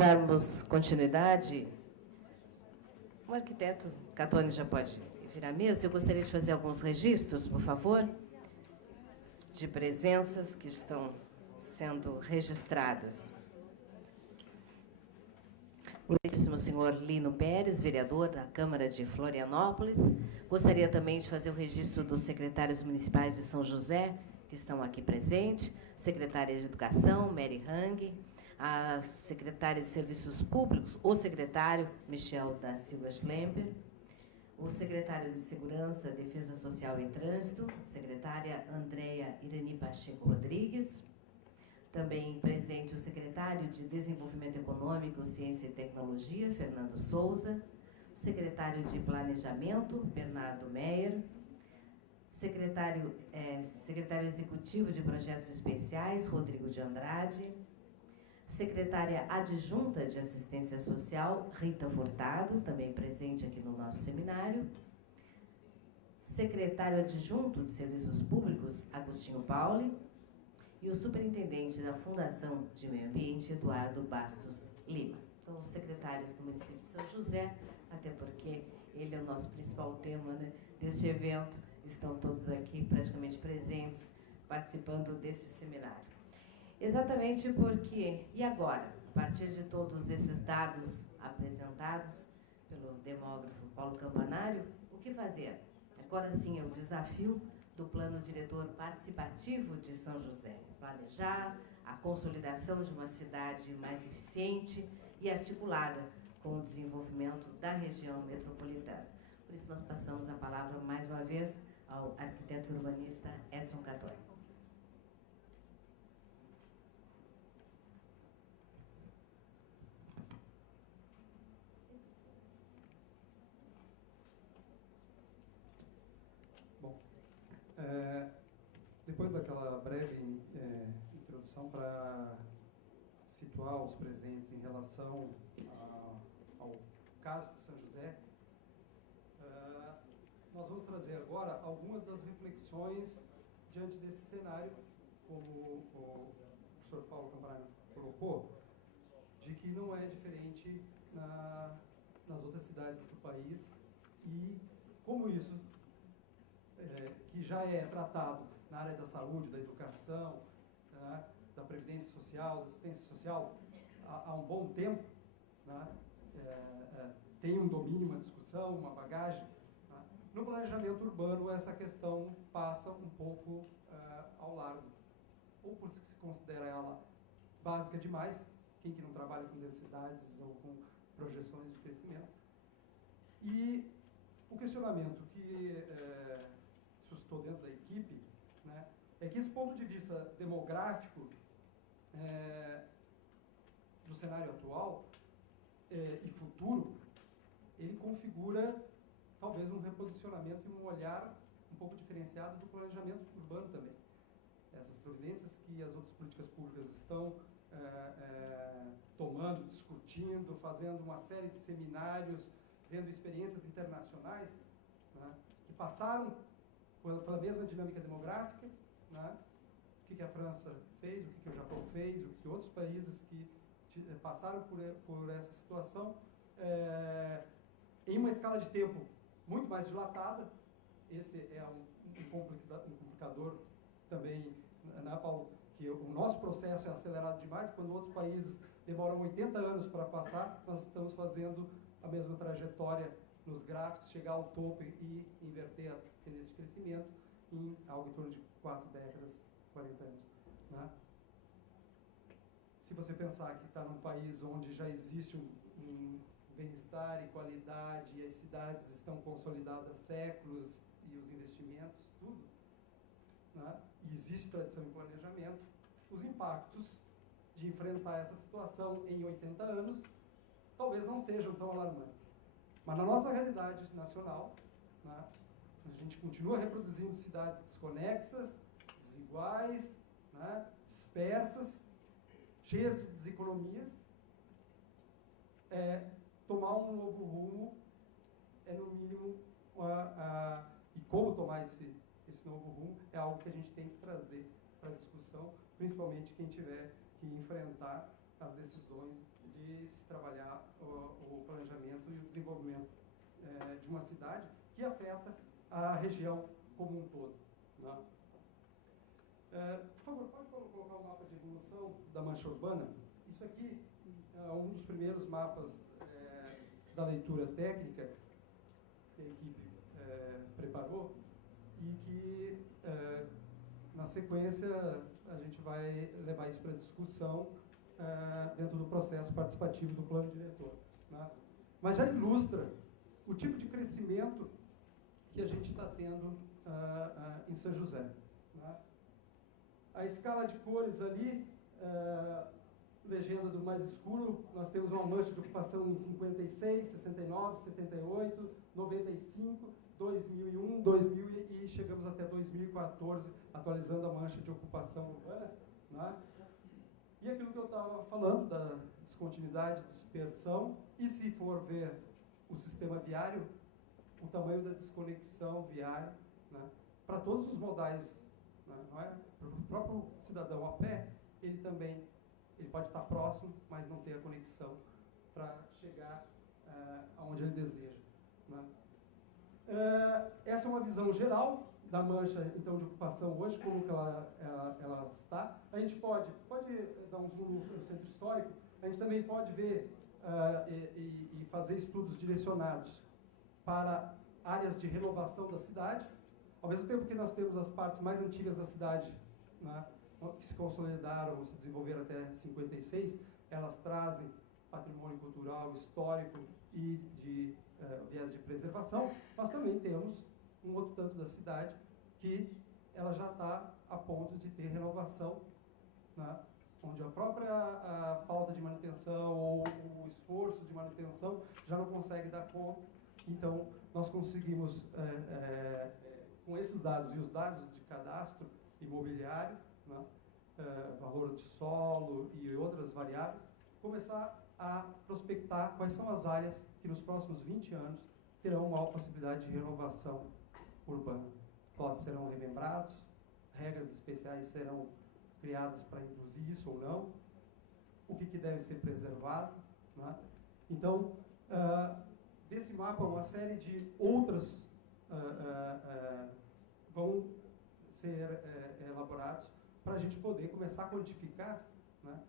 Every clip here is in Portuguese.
darmos continuidade, o arquiteto Catone já pode vir à mesa. Eu gostaria de fazer alguns registros, por favor, de presenças que estão sendo registradas. O excelentíssimo senhor Lino Pérez, vereador da Câmara de Florianópolis. Gostaria também de fazer o registro dos secretários municipais de São José, que estão aqui presentes, secretária de Educação, Mary Hang, a secretária de Serviços Públicos, o secretário Michel da Silva Schlemper, o secretário de Segurança, Defesa Social e Trânsito, secretária Andréia Irani Pacheco Rodrigues, também presente o secretário de Desenvolvimento Econômico, Ciência e Tecnologia, Fernando Souza, o secretário de Planejamento, Bernardo Meyer, secretário executivo de Projetos Especiais, Rodrigo de Andrade, secretária adjunta de Assistência Social, Rita Furtado, também presente aqui no nosso seminário, secretário adjunto de Serviços Públicos, Agostinho Pauli, e o superintendente da Fundação de Meio Ambiente, Eduardo Bastos Lima. Então, os secretários do município de São José, até porque ele é o nosso principal tema, né, deste evento, estão todos aqui praticamente presentes, participando deste seminário. Exatamente porque, e agora, a partir de todos esses dados apresentados pelo demógrafo Paulo Campanário, o que fazer? Agora sim é o desafio do Plano Diretor Participativo de São José. Planejar a consolidação de uma cidade mais eficiente e articulada com o desenvolvimento da região metropolitana. Por isso, nós passamos a palavra, mais uma vez, ao arquiteto urbanista Edson Catone. Depois daquela breve introdução para situar os presentes em relação ao caso de São José, nós vamos trazer agora algumas das reflexões diante desse cenário, como o professor Paulo Campanário colocou, de que não é diferente nas outras cidades do país e como isso que já é tratado na área da saúde, da educação, da previdência social, da assistência social, há um bom tempo, tem um domínio, uma discussão, uma bagagem. No planejamento urbano, essa questão passa um pouco ao largo, ou por se considera ela básica demais, quem que não trabalha com densidades ou com projeções de crescimento. E o questionamento que suscitou dentro da equipe, né, é que esse ponto de vista demográfico do cenário atual e futuro, ele configura talvez um reposicionamento e um olhar um pouco diferenciado do planejamento urbano também. Essas providências que as outras políticas públicas estão tomando, discutindo, fazendo uma série de seminários, vendo experiências internacionais, né, que passaram pela mesma dinâmica demográfica, né? O que a França fez, o que o Japão fez, o que outros países que passaram por essa situação, em uma escala de tempo muito mais dilatada. Esse é um complicador também, né, Paulo, que o nosso processo é acelerado demais. Quando outros países demoram 80 anos para passar, nós estamos fazendo a mesma trajetória nos gráficos, chegar ao topo e inverter a tendência de crescimento em algo em torno de 4 décadas, 40 anos. Né? Se você pensar que está num país onde já existe um bem-estar e qualidade, e as cidades estão consolidadas há séculos, e os investimentos, tudo, né? E existe tradição em planejamento, os impactos de enfrentar essa situação em 80 anos talvez não sejam tão alarmantes. Mas na nossa realidade nacional, né, a gente continua reproduzindo cidades desconexas, desiguais, né, dispersas, cheias de deseconomias. Tomar um novo rumo no mínimo, e como tomar esse novo rumo é algo que a gente tem que trazer para a discussão, principalmente quem tiver que enfrentar as decisões de se trabalhar o planejamento e o desenvolvimento de uma cidade que afeta a região como um todo, né? Por favor, pode colocar o mapa de evolução da mancha urbana? Isso aqui é um dos primeiros mapas da leitura técnica que a equipe preparou e que, na sequência, a gente vai levar isso para discussão dentro do processo participativo do plano diretor, né? Mas já ilustra o tipo de crescimento que a gente está tendo em São José, né? A escala de cores ali, legenda do mais escuro, nós temos uma mancha de ocupação em 56, 69, 78, 95, 2001, 2000 e chegamos até 2014, atualizando a mancha de ocupação urbana, né? E aquilo que eu estava falando da descontinuidade, dispersão, e se for ver o sistema viário, o tamanho da desconexão viária, né, para todos os modais, né, não é? Para o próprio cidadão a pé, ele pode estar próximo, mas não ter a conexão para chegar aonde ele deseja, né? Essa é uma visão geral da mancha, então, de ocupação hoje, como que ela está. A gente pode dar um zoom no centro histórico, a gente também pode ver e fazer estudos direcionados para áreas de renovação da cidade, ao mesmo tempo que nós temos as partes mais antigas da cidade, né, que se consolidaram ou se desenvolveram até 56, elas trazem patrimônio cultural, histórico e de viés de preservação. Nós também temos um outro tanto da cidade que ela já está a ponto de ter renovação, né, onde a própria falta de manutenção ou o esforço de manutenção já não consegue dar conta. Então, nós conseguimos, com esses dados e os dados de cadastro imobiliário, né, valor de solo e outras variáveis, começar a prospectar quais são as áreas que nos próximos 20 anos terão uma possibilidade de renovação urbana. Lotes serão remembrados, regras especiais serão criadas para induzir isso ou não, o que deve ser preservado, né? Então, desse mapa, uma série de outras vão ser elaborados para a gente poder começar a quantificar, né?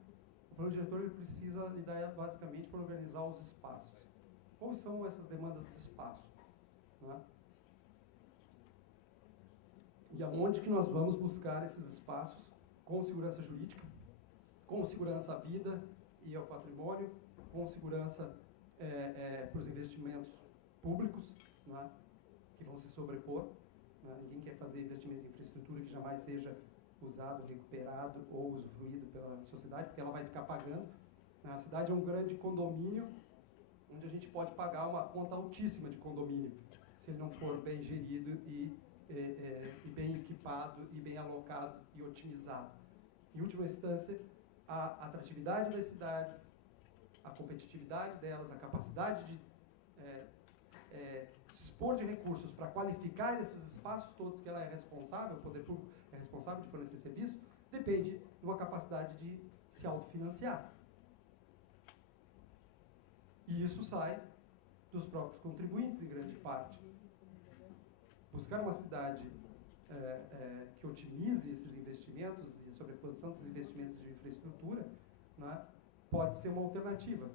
O plano diretor ele precisa lidar basicamente para organizar os espaços. Quais são essas demandas de espaço, né? E aonde que nós vamos buscar esses espaços com segurança jurídica, com segurança à vida e ao patrimônio, com segurança para os investimentos públicos, né, que vão se sobrepor, né? Ninguém quer fazer investimento em infraestrutura que jamais seja usado, recuperado ou usufruído pela sociedade, porque ela vai ficar pagando. A cidade é um grande condomínio, onde a gente pode pagar uma conta altíssima de condomínio, se ele não for bem gerido e bem equipado e bem alocado e otimizado. Em última instância, a atratividade das cidades, a competitividade delas, a capacidade de dispor de recursos para qualificar esses espaços todos que ela é responsável, o poder público é responsável de fornecer serviço, depende de uma capacidade de se autofinanciar. E isso sai dos próprios contribuintes, em grande parte. Buscar uma cidade que otimize esses investimentos e a sobreposição desses investimentos de infraestrutura, né, pode ser uma alternativa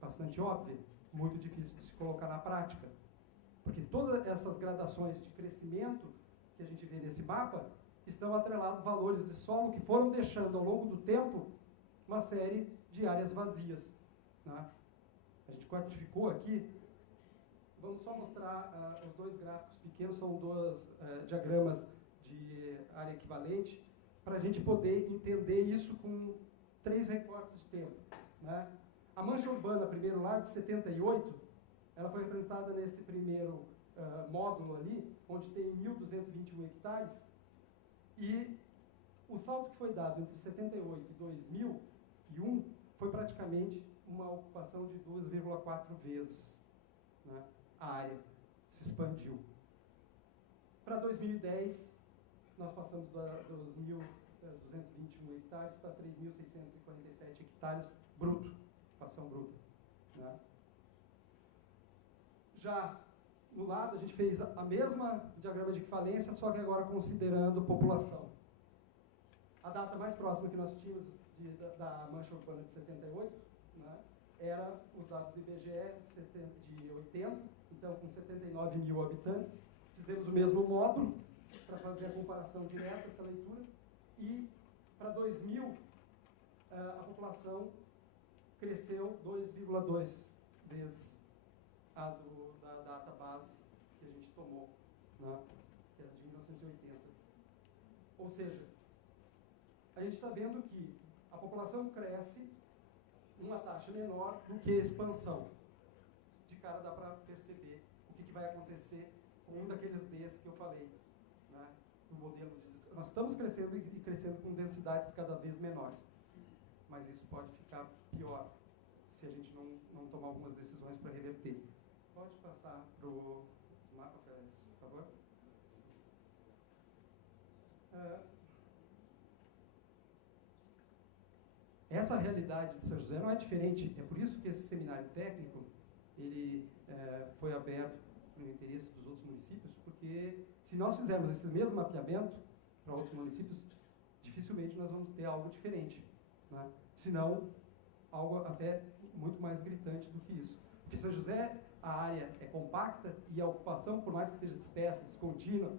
bastante óbvia, muito difícil de se colocar na prática. Porque todas essas gradações de crescimento que a gente vê nesse mapa estão atrelados a valores de solo que foram deixando ao longo do tempo uma série de áreas vazias, né? A gente quantificou aqui. Vamos só mostrar os dois gráficos pequenos, são dois diagramas de área equivalente, para a gente poder entender isso com 3 recortes de tempo, né? A mancha urbana, primeiro lá, de 78, ela foi representada nesse primeiro módulo ali, onde tem 1.221 hectares, e o salto que foi dado entre 78 e 2001 foi praticamente uma ocupação de 2,4 vezes, né? A área se expandiu. Para 2010, nós passamos dos 1.221 hectares para 3.647 hectares bruto, ocupação bruta. Né? Já no lado, a gente fez a mesma diagrama de equivalência, só que agora considerando população. A data mais próxima que nós tínhamos da mancha urbana de 78, né, era os dados do IBGE de 80, então com 79 mil habitantes. Fizemos o mesmo módulo para fazer a comparação direta, essa leitura, e para 2000 a população cresceu 2,2 vezes a da data base que a gente tomou, né, que era de 1980. Ou seja, a gente está vendo que a população cresce numa taxa menor do que a expansão. De cara dá para perceber o que vai acontecer com um daqueles Ds que eu falei, né, no modelo de... Nós estamos crescendo e crescendo com densidades cada vez menores, mas isso pode ficar pior se a gente não tomar algumas decisões para reverter. Pode passar para o mapa, Félix, por favor. Essa realidade de São José não é diferente, é por isso que esse seminário técnico ele foi aberto no interesse dos outros municípios, porque se nós fizermos esse mesmo mapeamento para outros municípios, dificilmente nós vamos ter algo diferente, né? Senão, algo até muito mais gritante do que isso. Porque São José, a área é compacta e a ocupação, por mais que seja dispersa, descontínua,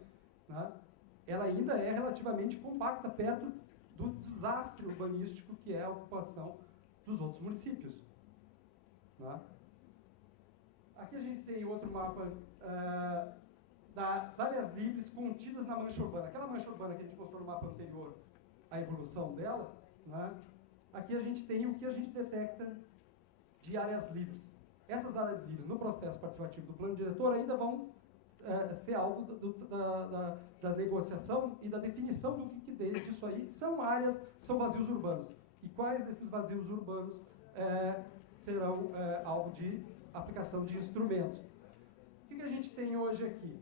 né, ela ainda é relativamente compacta perto do desastre urbanístico que é a ocupação dos outros municípios. Né? Aqui a gente tem outro mapa das áreas livres contidas na mancha urbana. Aquela mancha urbana que a gente mostrou no mapa anterior, a evolução dela, né? Aqui a gente tem o que a gente detecta de áreas livres. Essas áreas livres, no processo participativo do plano diretor, ainda vão ser alvo da negociação e da definição do que disso aí são áreas, são vazios urbanos. E quais desses vazios urbanos serão alvo de aplicação de instrumentos. O que a gente tem hoje aqui?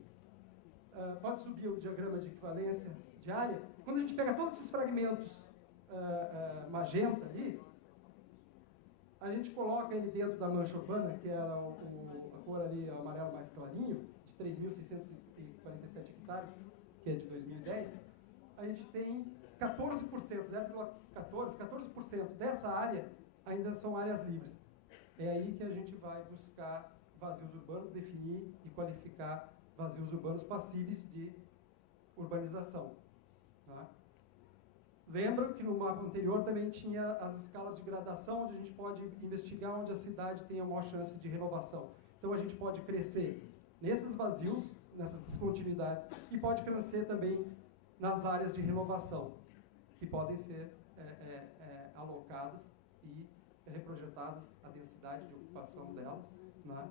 Pode subir o diagrama de equivalência de área. Quando a gente pega todos esses fragmentos magenta ali, a gente coloca ele dentro da mancha urbana, que era a cor ali, o amarelo mais clarinho, de 3.647 hectares, que é de 2010, a gente tem 14%, 14% dessa área ainda são áreas livres. É aí que a gente vai buscar vazios urbanos, definir e qualificar vazios urbanos passíveis de urbanização. Tá? Lembra que no mapa anterior também tinha as escalas de gradação, onde a gente pode investigar onde a cidade tem a maior chance de renovação. Então a gente pode crescer nesses vazios, nessas descontinuidades, e pode crescer também nas áreas de renovação, que podem ser alocadas e reprojetadas a densidade de ocupação delas, né,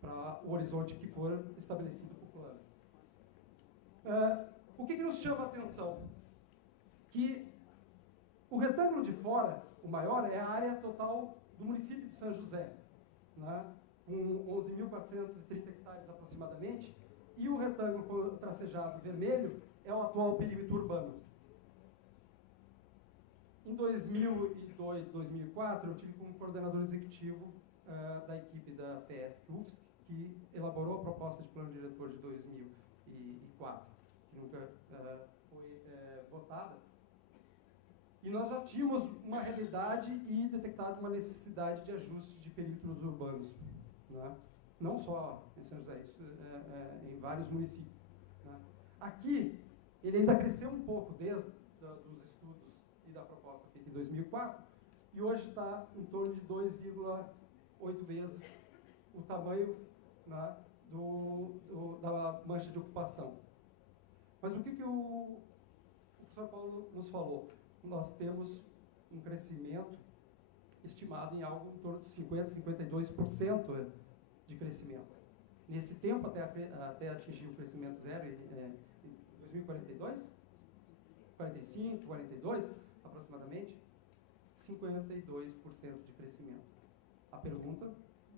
para o horizonte que for estabelecido por plano. O que nos chama a atenção? Que o retângulo de fora, o maior, é a área total do município de São José, né, com 11.430 hectares aproximadamente, e o retângulo tracejado vermelho é o atual perímetro urbano. Em 2002, 2004, eu tive como coordenador executivo da equipe da FESC-UFSC, que elaborou a proposta de plano diretor de 2004, que nunca foi votada. E nós já tínhamos uma realidade e detectado uma necessidade de ajuste de perímetros urbanos, né? Não só em São José, isso em vários municípios. Né? Aqui, ele ainda cresceu um pouco desde dos estudos e da proposta feita em 2004, e hoje está em torno de 2,8 vezes o tamanho, né, da mancha de ocupação. Mas o que o professor Paulo nos falou? Nós temos um crescimento estimado em algo em torno de 50%, 52% de crescimento. Nesse tempo, até atingir o crescimento zero, em 2042, 45, 42, aproximadamente, 52% de crescimento. A pergunta,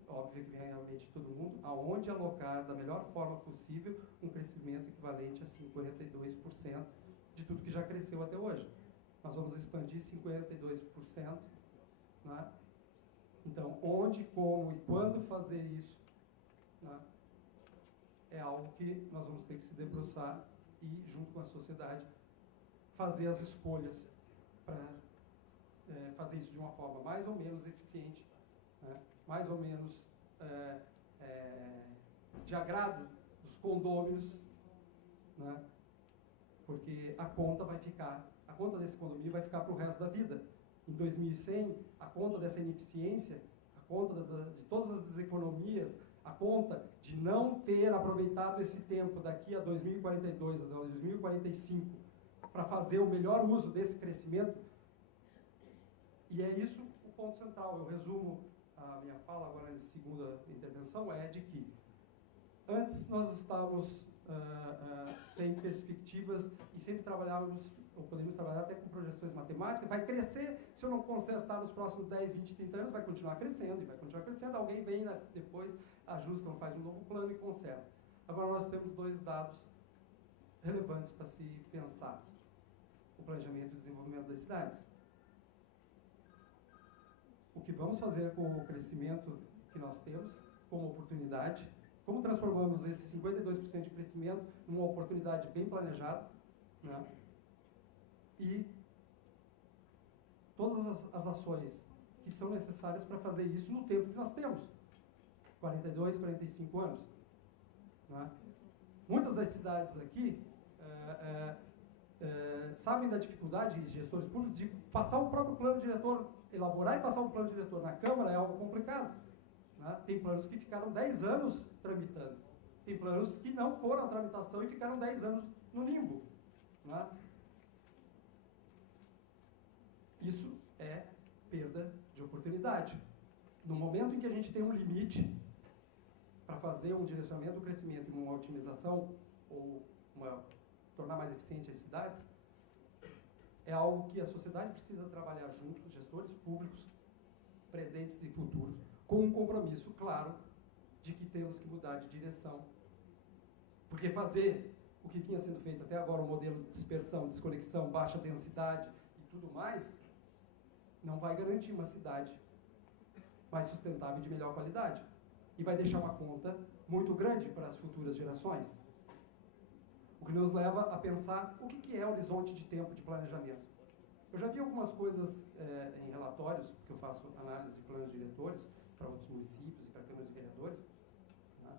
óbvio que vem à mente de todo mundo, aonde alocar da melhor forma possível um crescimento equivalente a 52% de tudo que já cresceu até hoje. Nós vamos expandir 52% Né? Então, onde, como e quando fazer isso, né, é algo que nós vamos ter que se debruçar e, junto com a sociedade, fazer as escolhas para fazer isso de uma forma mais ou menos eficiente, né, mais ou menos de agrado dos condôminos, né, porque a conta desse condomínio vai ficar para o resto da vida. Em 2100, a conta dessa ineficiência, a conta de todas as deseconomias, a conta de não ter aproveitado esse tempo daqui a 2042, a 2045, para fazer o melhor uso desse crescimento. E é isso o ponto central. Eu resumo a minha fala agora em segunda intervenção, é de que antes nós estávamos sem perspectivas e sempre trabalhávamos, ou podemos trabalhar até com projeções matemáticas, vai crescer, se eu não consertar nos próximos 10, 20, 30 anos, vai continuar crescendo, e vai continuar crescendo, alguém vem depois, ajusta, faz um novo plano e conserta. Agora nós temos 2 dados relevantes para se pensar: o planejamento e o desenvolvimento das cidades. O que vamos fazer com o crescimento que nós temos como oportunidade, como transformamos esse 52% de crescimento numa oportunidade bem planejada, né? E todas as ações que são necessárias para fazer isso no tempo que nós temos, 42, 45 anos. Né? Muitas das cidades aqui sabem da dificuldade, gestores públicos, de passar o próprio plano diretor, elaborar e passar o plano diretor na Câmara é algo complicado. Né? Tem planos que ficaram 10 anos tramitando. Tem planos que não foram à tramitação e ficaram 10 anos no limbo. Né? Isso é perda de oportunidade. No momento em que a gente tem um limite para fazer um direcionamento do crescimento e uma otimização, ou tornar mais eficiente as cidades, é algo que a sociedade precisa trabalhar junto, gestores públicos, presentes e futuros, com um compromisso claro de que temos que mudar de direção. Porque fazer o que tinha sido feito até agora, um modelo de dispersão, desconexão, baixa densidade e tudo mais, não vai garantir uma cidade mais sustentável e de melhor qualidade. E vai deixar uma conta muito grande para as futuras gerações. O que nos leva a pensar o que é horizonte de tempo de planejamento. Eu já vi algumas coisas em relatórios, porque eu faço análise de planos diretores para outros municípios e para câmaras de vereadores, né,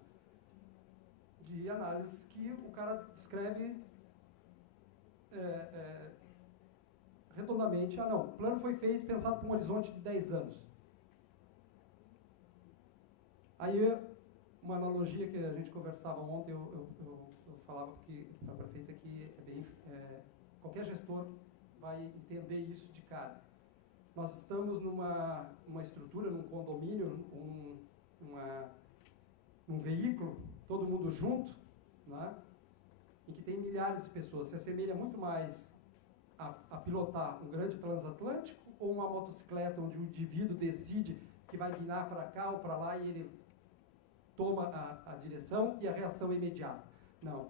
de análises que o cara descreve redondamente, não, o plano foi feito pensado para um horizonte de 10 anos. Aí, uma analogia que a gente conversava ontem, eu falava para a prefeita que qualquer gestor vai entender isso de cara. Nós estamos numa estrutura, num condomínio, num veículo, todo mundo junto, né, em que tem milhares de pessoas. Se assemelha muito mais a pilotar um grande transatlântico ou uma motocicleta onde o indivíduo decide que vai guinar para cá ou para lá e ele toma a direção e a reação é imediata. Não.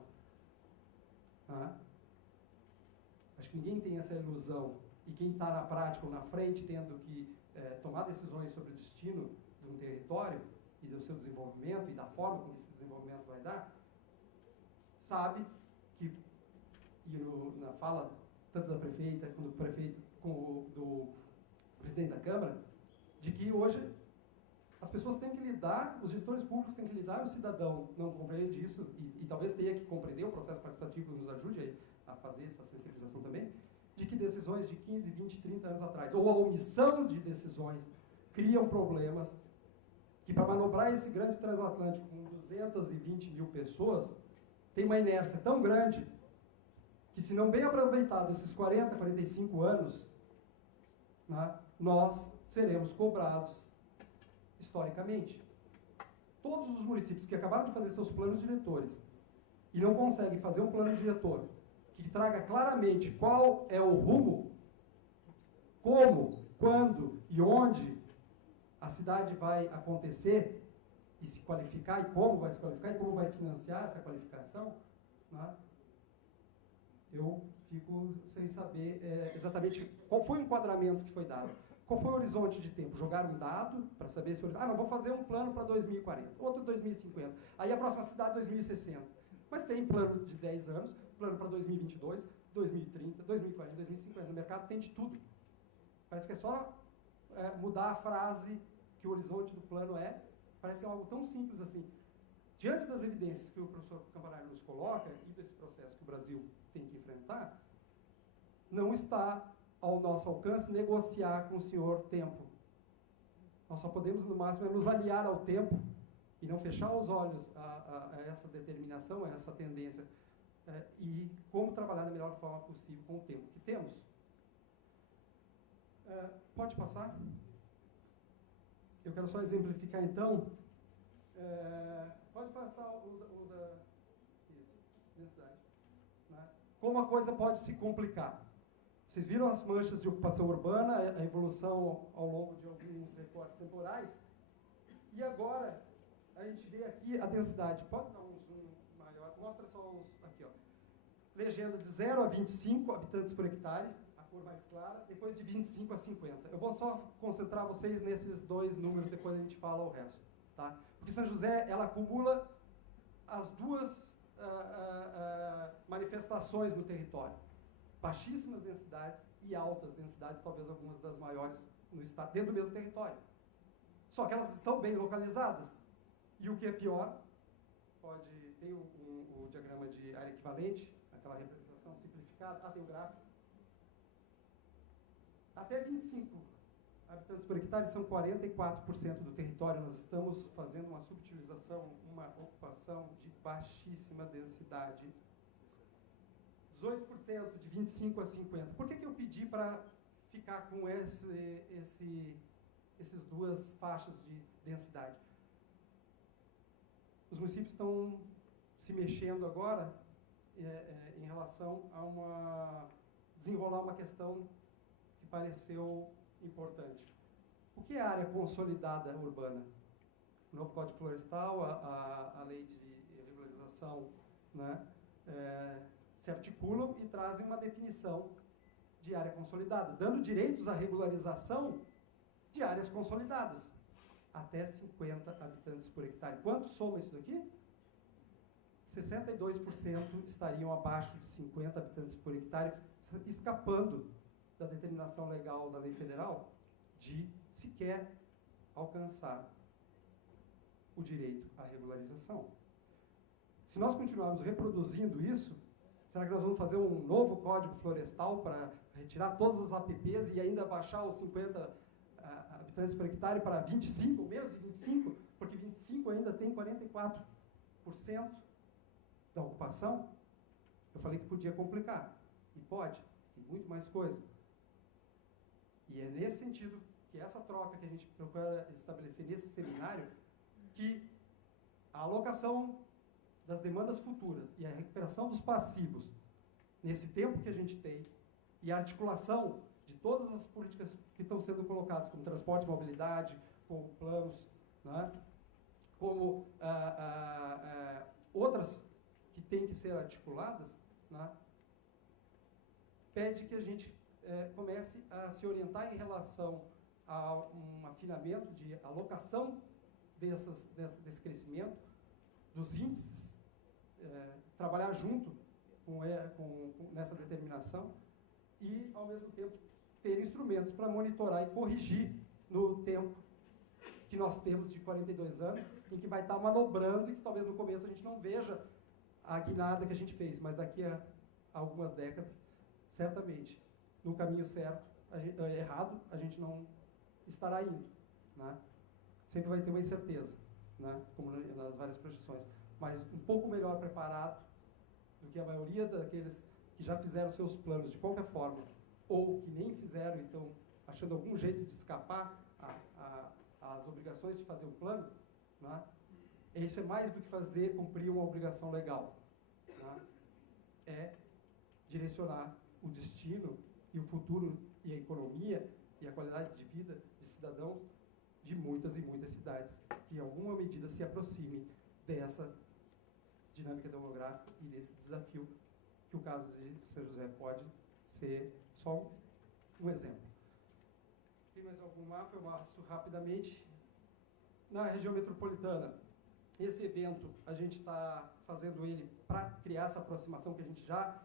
Acho que ninguém tem essa ilusão. E quem está na prática ou na frente tendo que tomar decisões sobre o destino de um território e do seu desenvolvimento e da forma como esse desenvolvimento vai dar, sabe que, na fala tanto da prefeita como do prefeito, como do presidente da Câmara, de que hoje as pessoas têm que lidar, os gestores públicos têm que lidar, e o cidadão não compreende isso, e talvez tenha que compreender, o processo participativo nos ajude a fazer essa sensibilização também, de que decisões de 15, 20, 30 anos atrás, ou a omissão de decisões, criam problemas, que para manobrar esse grande transatlântico com 220 mil pessoas, tem uma inércia tão grande, que se não bem aproveitado esses 40, 45 anos, né, nós seremos cobrados historicamente. Todos os municípios que acabaram de fazer seus planos diretores e não conseguem fazer um plano diretor que traga claramente qual é o rumo, como, quando e onde a cidade vai acontecer e se qualificar, e como vai se qualificar, e como vai financiar essa qualificação, né? Eu fico sem saber exatamente qual foi o enquadramento que foi dado. Qual foi o horizonte de tempo? Jogar um dado para saber se... não, vou fazer um plano para 2040, outro 2050. Aí a próxima cidade 2060. Mas tem plano de 10 anos, plano para 2022, 2030, 2040, 2050. No mercado tem de tudo. Parece que é só mudar a frase que o horizonte do plano é. Parece que é algo tão simples assim. Diante das evidências que o professor Campanaro nos coloca e desse processo que o Brasil tem que enfrentar, não está ao nosso alcance negociar com o senhor tempo. Nós só podemos, no máximo, nos aliar ao tempo e não fechar os olhos a essa determinação, a essa tendência, e como trabalhar da melhor forma possível com o tempo que temos. Pode passar? Eu quero só exemplificar, então. Pode passar o da... Isso, densidade. Né? Como a coisa pode se complicar. Vocês viram as manchas de ocupação urbana, a evolução ao longo de alguns recortes temporais? E agora, a gente vê aqui a densidade. Pode dar um zoom maior? Mostra só os... Aqui, ó. Legenda de 0 a 25 habitantes por hectare, a cor mais clara, depois de 25 a 50. Eu vou só concentrar vocês nesses dois números, depois a gente fala o resto. Tá? Porque São José, ela acumula as duas manifestações no território. Baixíssimas densidades e altas densidades, talvez algumas das maiores no estado, dentro do mesmo território. Só que elas estão bem localizadas. E o que é pior, tem o diagrama de área equivalente, aquela representação simplificada, tem o gráfico. Até 25 habitantes por hectare são 44% do território. Nós estamos fazendo uma subutilização, uma ocupação de baixíssima densidade. 18% de 25 a 50. Por que eu pedi para ficar com essas duas faixas de densidade? Os municípios estão se mexendo agora em relação a desenrolar uma questão que pareceu importante. O que é área consolidada urbana? O novo Código Florestal, a lei de regularização, né, se articulam e trazem uma definição de área consolidada, dando direitos à regularização de áreas consolidadas, até 50 habitantes por hectare. Quanto soma isso daqui? 62% estariam abaixo de 50 habitantes por hectare, escapando da determinação legal da lei federal de sequer alcançar o direito à regularização. Se nós continuarmos reproduzindo isso, será que nós vamos fazer um novo código florestal para retirar todas as APPs e ainda baixar os 50 habitantes por hectare para 25, menos de 25? Porque 25 ainda tem 44% da ocupação. Eu falei que podia complicar. E pode. Tem muito mais coisa. E é nesse sentido que essa troca que a gente procura estabelecer nesse seminário, que a alocação das demandas futuras e a recuperação dos passivos nesse tempo que a gente tem e a articulação de todas as políticas que estão sendo colocadas, como transporte e mobilidade, como planos, né, como outras que têm que ser articuladas, né, pede que a gente comece a se orientar em relação a um afinamento de alocação desse crescimento, dos índices, trabalhar junto nessa determinação e, ao mesmo tempo, ter instrumentos para monitorar e corrigir no tempo que nós temos de 42 anos, em que vai estar manobrando e que talvez no começo a gente não veja a guinada que a gente fez, mas daqui a algumas décadas, certamente, no caminho certo, errado, a gente não estará indo. Né? Sempre vai ter uma incerteza, né? Como nas várias projeções, mas um pouco melhor preparado do que a maioria daqueles que já fizeram seus planos de qualquer forma, ou que nem fizeram, então, achando algum jeito de escapar às obrigações de fazer um plano, né? Isso é mais do que cumprir uma obrigação legal. Né? É direcionar o destino e o futuro e a economia e a qualidade de vida de cidadãos de muitas e muitas cidades que, em alguma medida, se aproximem dessa dinâmica demográfica e desse desafio que o caso de São José pode ser só um exemplo. tem mais algum mapa? Eu passo rapidamente. Na região metropolitana, esse evento, a gente está fazendo ele para criar essa aproximação que a gente já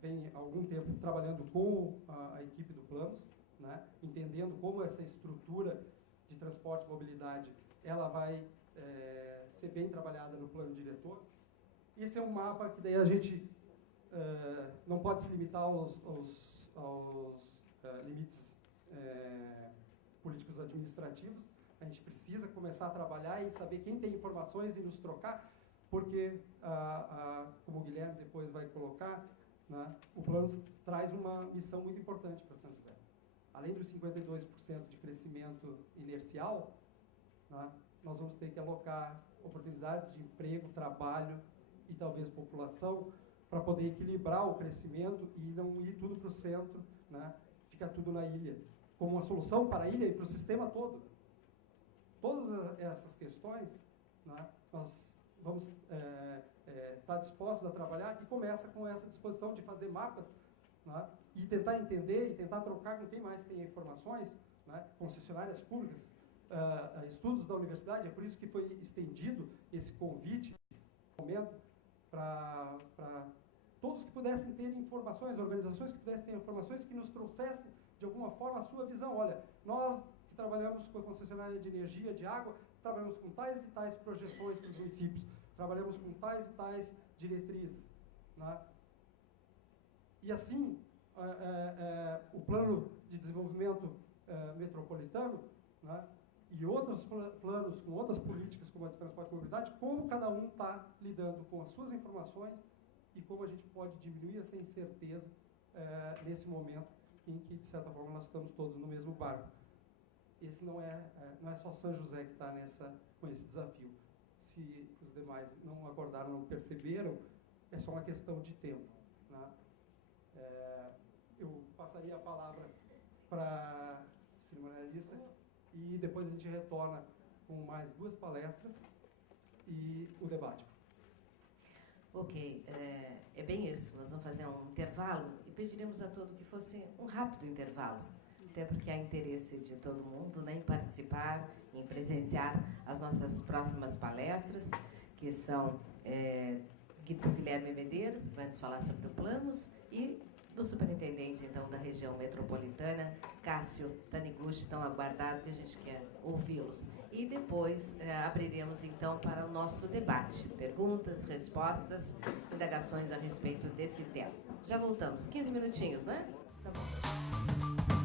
vem há algum tempo trabalhando com a equipe do Planos, né, entendendo como essa estrutura de transporte e mobilidade ela vai ser bem trabalhada no plano diretor. Esse é um mapa que daí a gente não pode se limitar aos limites políticos administrativos. A gente precisa começar a trabalhar e saber quem tem informações e nos trocar, porque, como o Guilherme depois vai colocar, né, o Planos traz uma missão muito importante para São José. Além dos 52% de crescimento inercial, né, nós vamos ter que alocar oportunidades de emprego, trabalho e talvez população para poder equilibrar o crescimento e não ir tudo para o centro, né, ficar tudo na ilha, como uma solução para a ilha e para o sistema todo. Todas essas questões, né, nós vamos estar dispostos a trabalhar, e começa com essa disposição de fazer mapas, né, e tentar entender e tentar trocar com quem mais tem informações, né, concessionárias públicas, estudos da universidade. É por isso que foi estendido esse convite, momento, para todos que pudessem ter informações, organizações que pudessem ter informações que nos trouxessem, de alguma forma, a sua visão. Olha, nós trabalhamos com a concessionária de energia, de água, trabalhamos com tais e tais projeções para os municípios, trabalhamos com tais e tais diretrizes, né? E assim, o plano de desenvolvimento metropolitano, né, e outros planos com outras políticas, como a de transporte e mobilidade, como cada um está lidando com as suas informações e como a gente pode diminuir essa incerteza nesse momento em que, de certa forma, nós estamos todos no mesmo barco. Esse não é só São José que está com esse desafio. Se os demais não acordaram, não perceberam, é só uma questão de tempo, né? Eu passaria a palavra para a cerimonialista e depois a gente retorna com mais 2 palestras e o debate. Ok, é bem isso. Nós vamos fazer um intervalo e pediríamos a todos que fosse um rápido intervalo, até porque há interesse de todo mundo, né, em participar, em presenciar as nossas próximas palestras, que são do Guilherme Medeiros, que vai nos falar sobre o Planos, e do superintendente, então, da região metropolitana, Cássio Taniguchi, tão aguardado, que a gente quer ouvi-los. E depois abriremos, então, para o nosso debate. Perguntas, respostas, indagações a respeito desse tema. Já voltamos. 15 minutinhos, né? Tá bom.